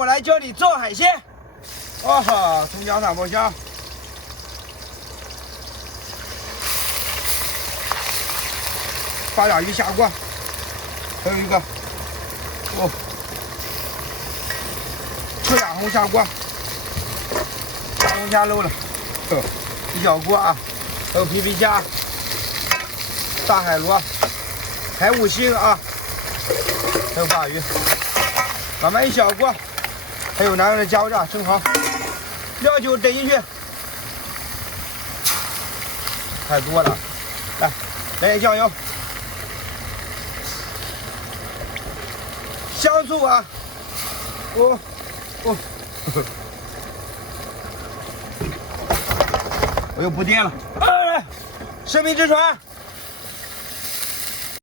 我来教你做海鲜。哦哈，葱姜蒜爆香，把俩鱼下锅，还有一个哦，出俩红下锅，大红虾漏了，一小锅啊，还有皮皮虾、大海螺、海五星啊，还有鲅鱼，慢慢一小锅，还有男人的加油站生蚝，料酒怼进去，太多了，来点酱油。香醋啊，我又不颠了，生命之船。